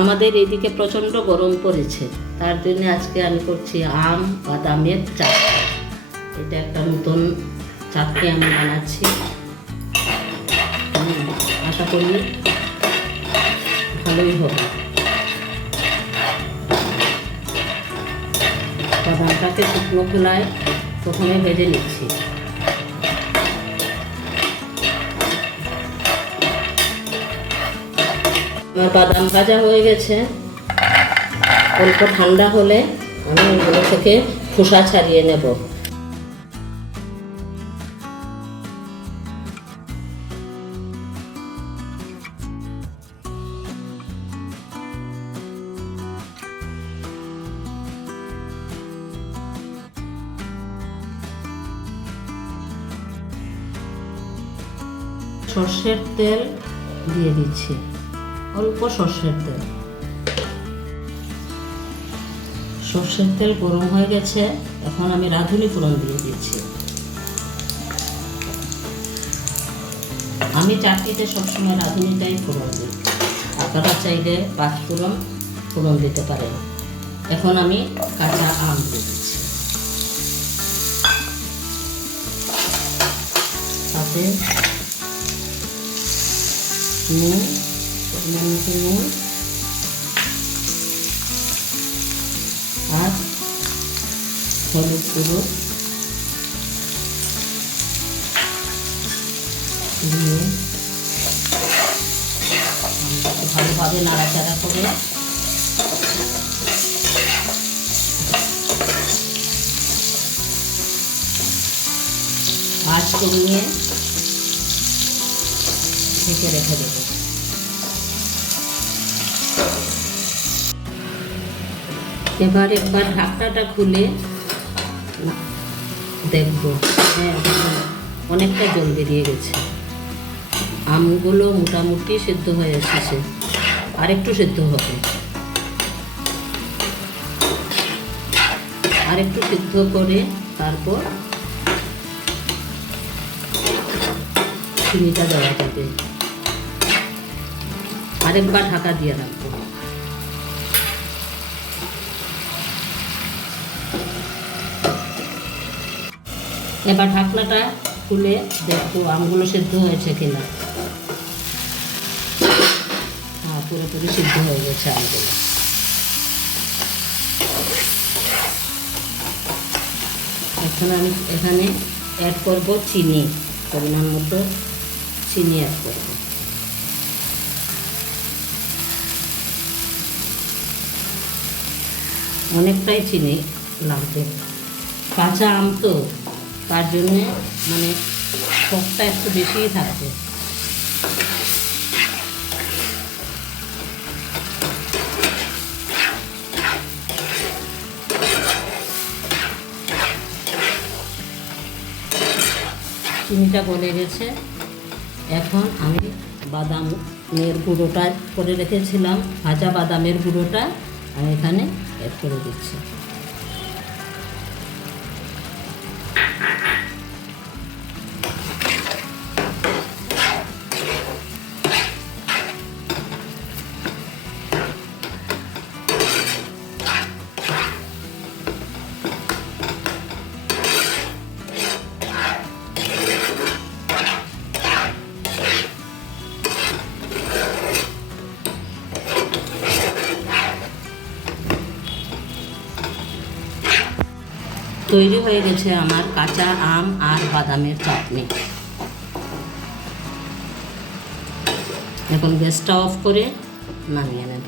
আমাদের এদিকে প্রচণ্ড গরম পড়েছে। তার জন্য আজকে আমি করছি আম, বাদামের চাটনি এটা একটা নতুন চাটনি আমি বানাচ্ছি। আশা করি ভালোই হবে। বাদামটাকে শুকনো খোলায় প্রথমে ভেজে নিচ্ছি। আমার বাদাম ভাজা হয়ে গেছে। অল্প ঠান্ডা হলে আমি এগুলো থেকে খোসা ছাড়িয়ে নেব। সর্ষের তেল দিয়ে দিচ্ছি। অল্প সর্ষের তেল। সর্ষের তেল গরম হয়ে গেছে, এখন আমি রাঁধুনি ফোড়ন দিয়ে দিয়েছি। আমি চাটনিতে সবসময় রাঁধুনিটাই ফোড়ন দিই। আপনারা চাইলে পাঁচ ফোড়ন ফোড়ন দিতে পারেন। এখন আমি কাঁচা আম দিয়ে দিচ্ছি। সাথে নুন পরিমাণ মতো নুন আর হলুদ গুঁড়ো দিয়ে ভালোভাবে নাড়াচাড়া করে আঁচ কমিয়ে ঢেকে রেখে দেবো। এবার একবার ঢাকনাটা খুলে দেখব। হ্যাঁ অনেকটা জল বেরিয়ে গেছে। আমগুলো মোটামুটি সেদ্ধ হয়ে এসেছে। আর একটু সেদ্ধ হবে। আর একটু সিদ্ধ করে তারপর চিনিটা দেওয়া যাবে। আরেকবার ঢাকা দিয়ে রাখব। এবার ঢাকনাটা খুলে দেখব আমগুলো সেদ্ধ হয়েছে কিনা। হ্যাঁ পুরোপুরি সিদ্ধ হয়ে গেছে আমগুলো। এখন আমি এখানে অ্যাড করব চিনি, পরিমাণ মতো চিনি অ্যাড করব। অনেকটাই চিনি লাগবে। কাঁচা আম তো। তার জন্যে মানে টকটা একটু বেশিই থাকছে চিনিটা গলে গেছে। এখন আমি বাদামের গুঁড়োটা করে রেখেছিলাম, ভাজা বাদামের গুঁড়োটা আমি এখানে অ্যাড করে দিচ্ছি। তৈরি হয়ে গেছে আমার কাঁচা আম আর বাদামের চাটনি। এখন গ্যাসটা অফ করে নামিয়ে নেব।